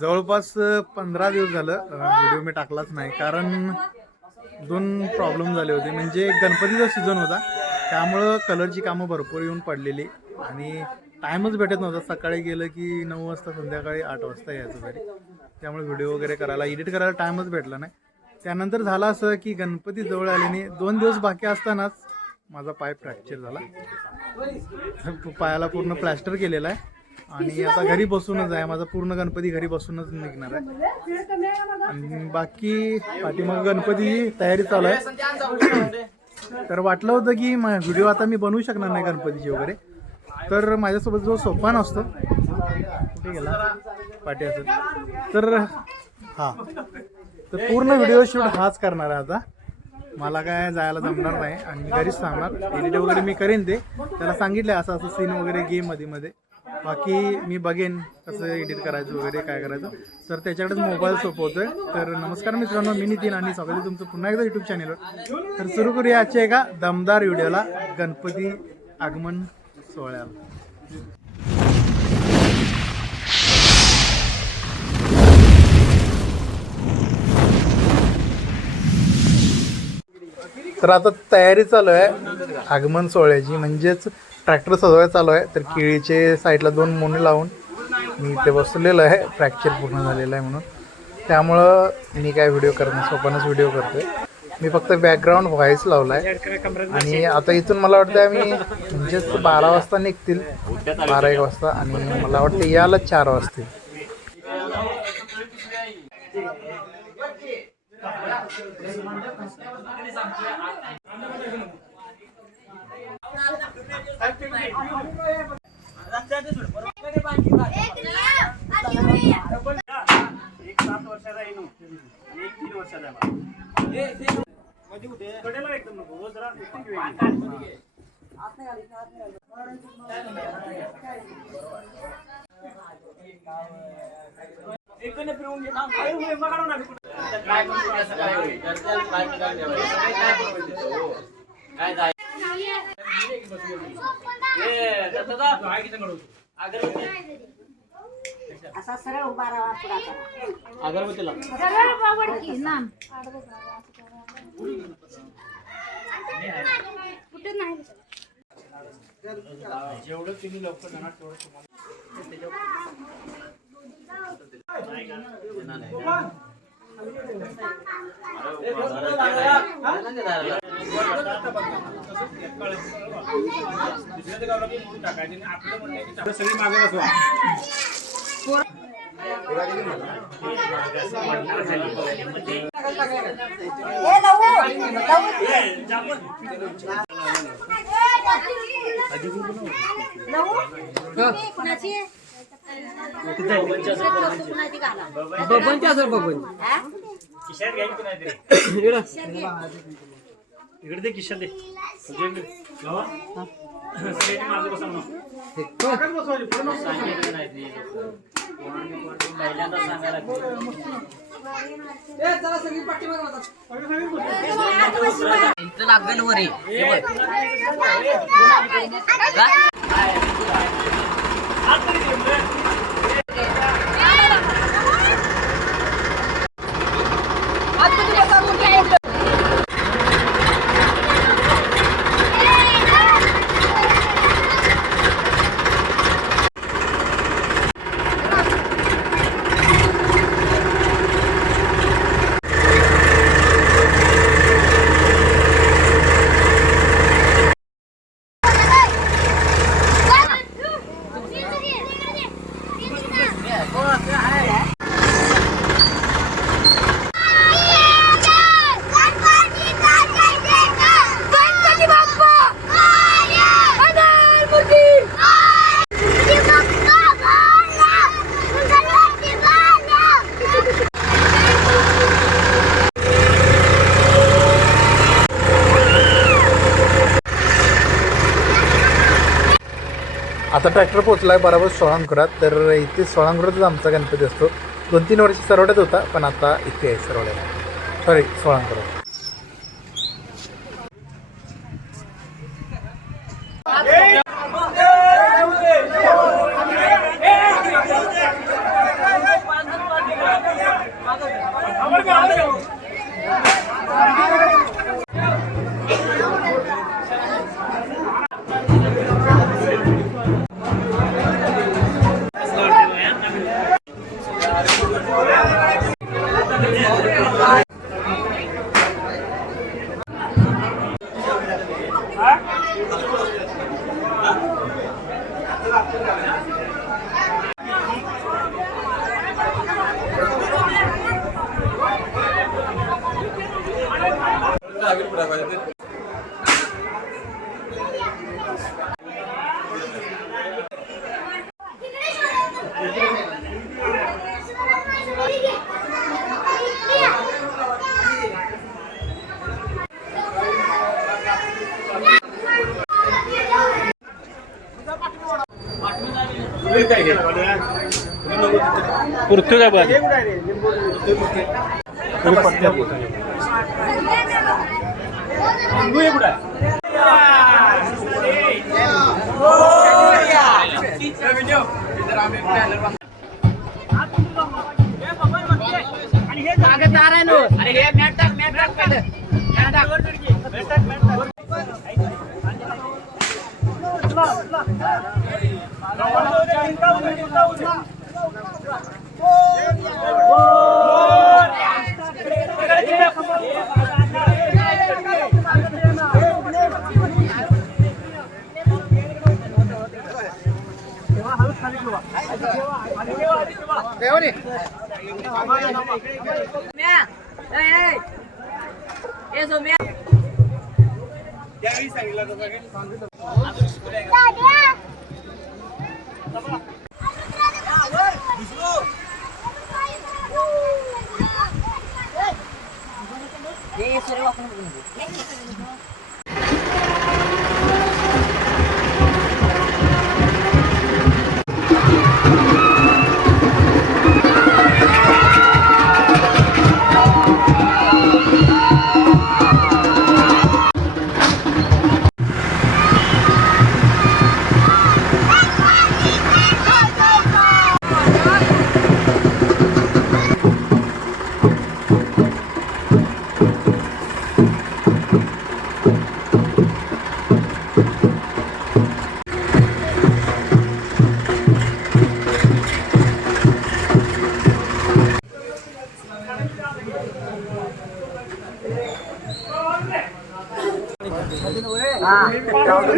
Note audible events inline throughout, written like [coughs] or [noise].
जवळपास पंधरा दिवस झालं व्हिडिओ मी टाकलाच नाही. कारण दोन प्रॉब्लेम झाले होते. म्हणजे गणपतीचा सीझन होता. त्यामुळं कलरची कामं भरपूर येऊन पडलेली. आणि टाईमच भेटत नव्हता. सकाळी गेलं की नऊ वाजता संध्याकाळी आठ वाजता यायचं घरी. त्यामुळे व्हिडिओ वगैरे करायला एडिट करायला टाईमच भेटला नाही. त्यानंतर झालं असं की गणपती जवळ आल्याने दोन दिवस बाकी असतानाच माझा पाय फ्रॅक्चर झाला. पायाला पूर्ण प्लॅस्टर केलेला आहे. आणि आता घरी बसूनच आहे माझा पूर्ण गणपती घरी बसूनच निघणार आहे. आणि बाकी पाठीमाग गणपतीची तयारी चालू आहे. [coughs] तर वाटलं होतं की व्हिडिओ आता मी बनवू शकणार नाही गणपतीची वगैरे. तर माझ्यासोबत जो सोपान असतो कुठे गेला? पाठी असत तर हा. तर पूर्ण व्हिडिओ शूट हाच करणार आहे आता. मला काय जायला जमणार नाही आणि मी घरीच सांगणार एडिट वगैरे मी करेन ते. त्याला सांगितलं असं असं सीन वगैरे गेममध्ये मध्ये. बाकी मी बघेन कसं एडिट करायचं वगैरे काय करायचं. तर त्याच्याकडेच मोबाईल सोपवतोय. तर नमस्कार मित्रांनो मी नितीन आणि स्वागत तुमचं पुन्हा एकदा युट्यूब चॅनलवर तर सुरू करूया आजच्या एका दमदार व्हिडिओला गणपती आगमन सोहळ्याला. तर आता तयारी चालू आहे आगमन सोहळ्याची. म्हणजेच ट्रॅक्टर सजवायला चालू आहे तर केळीचे साईडला दोन मोने लावून मी इथे बसलेलो आहे. फ्रॅक्चर पूर्ण झालेलं आहे म्हणून. त्यामुळं मी काय व्हिडिओ करणार सोपानच व्हिडिओ करतोय. मी फक्त बॅकग्राऊंड व्हॉइस लावला आहे आणि आता इथून मला वाटतं आम्ही म्हणजेच बारा वाजता निघतील. बारा एक वाजता. आणि मला वाटतं यायला चार वाजतील. एक सात वर्षाचा आहे नू आणि एक तीन वर्षाचा आहे कडेला एकदम नको हो जरा lifting घेऊया. एकाने फिरवून घे. थांब, काय होईल? मग काढू ना मी कुठं. ए, दादा, दादा, आहे की सगळं होतं? अगरबत्ती असा सरळ उभा राहा पुढाकार अगरबत्तीला जेवढं तुम्ही लवकर जाणार तेवढं तुम्हाला सगळी मागे बसवा किशात घ्यायची. नाही ते इकडे. दे किशात दे. इकडे. गावा? 아프지 आता ट्रॅक्टर पोचलाय बरोबर सोळांकुरात तर इथे सोळांकुरातच आमचा गणपती असतो. दोन तीन वर्ष सरवड्यात होता पण आता इथे आहे सरवड्याला सॉरी सोळांकुरात पुरतो का बघ आणि हे जागेदार आहे ना अरे हे. Matt Beuri! Yeah, sorry, I'm not going to do it.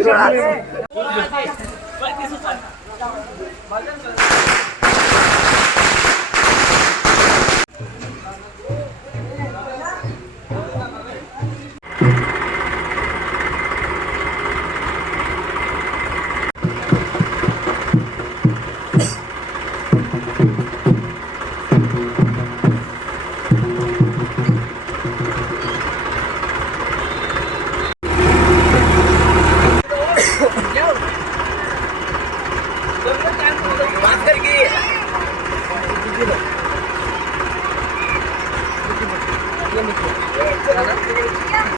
Yeah. पृथ्वीराबाद जरा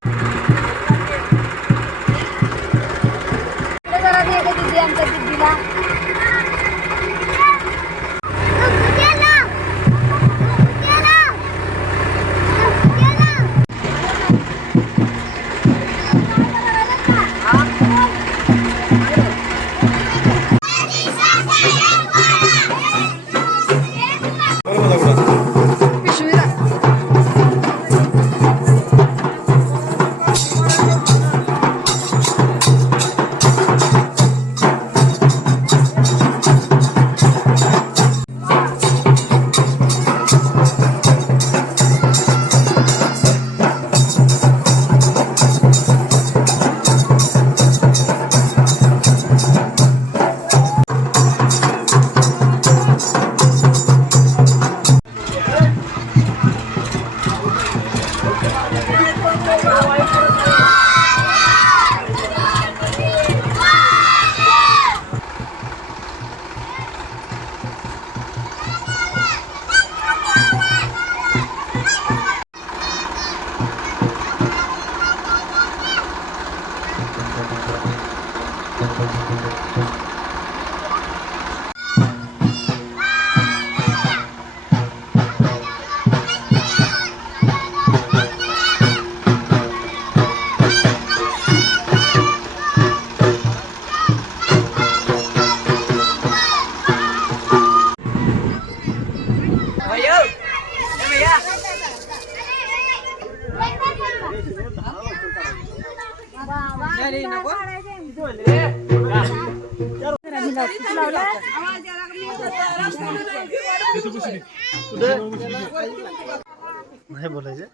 नाही बोलायचं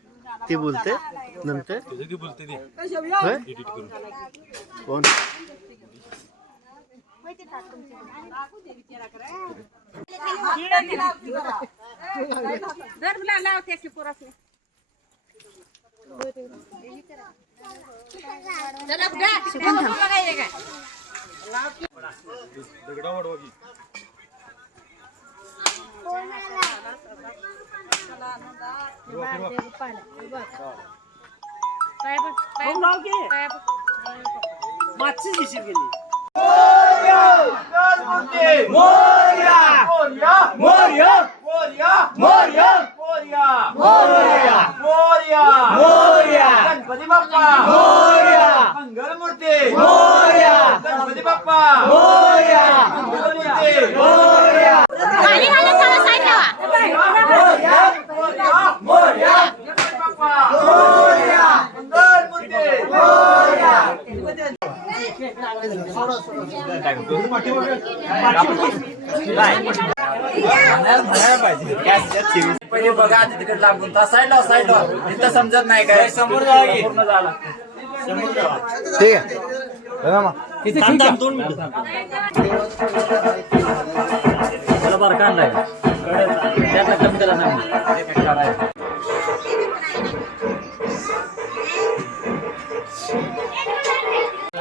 ते बोलते नंतर? होय? कोण जर मला लावते की पाय बघ, पाय हो, बघ. मागचीच दिशेत गेली गणपती बाप्पा. मोर्या. मंगलमूर्ती. मोर्या. गणपती बाप्पा. मोर्या. मंगलमूर्ती. पहिले बघा आता तिकडे लागून साईड लाव साईड लाव तिथं समजत नाही काय. समोर पूर्ण झाला ठीक आहे. थांब, थांब, दोन मिनिटं. त्याला आणलाय त्यातला कमी केला नाही.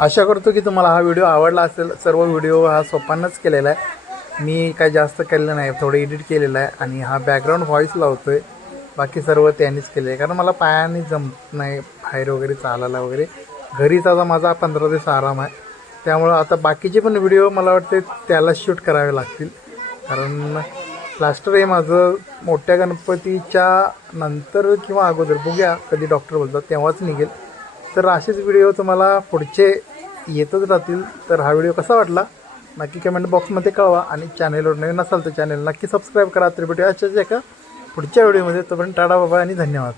आशा करतो की तुम्हाला हा व्हिडिओ आवडला असेल. सर्व व्हिडिओ हा सोपानच केलेला आहे. मी काही जास्त केलेलं नाही थोडं एडिट केलेलं आहे आणि हा बॅकग्राऊंड व्हॉईस लावतो आहे बाकी सर्व त्यांनीच केले आहे. कारण मला पायाने जमत नाही बाहेर वगैरे चालायला वगैरे. घरीच आता माझा पंधरा दिवस आराम आहे. त्यामुळं आता बाकीचे पण व्हिडिओ मला वाटते त्याला शूट करावे लागतील. कारण प्लास्टर हे माझं मोठ्या गणपतीच्या नंतर किंवा अगोदर बघूया कधी डॉक्टर बोलतात तेव्हाच निघेल. तर असेच व्हिडिओ तुम्हाला पुढचे येतच राहतील. तर हा व्हिडिओ कसा वाटला? नक्की कमेंट बॉक्समध्ये कळवा आणि चॅनेलवर नवीन असाल तर चॅनेल नक्की सबस्क्राईब करा. तर भेटूया अशाच एका पुढच्या व्हिडिओमध्ये. तोपर्यंत टाटा बाबा आणि धन्यवाद.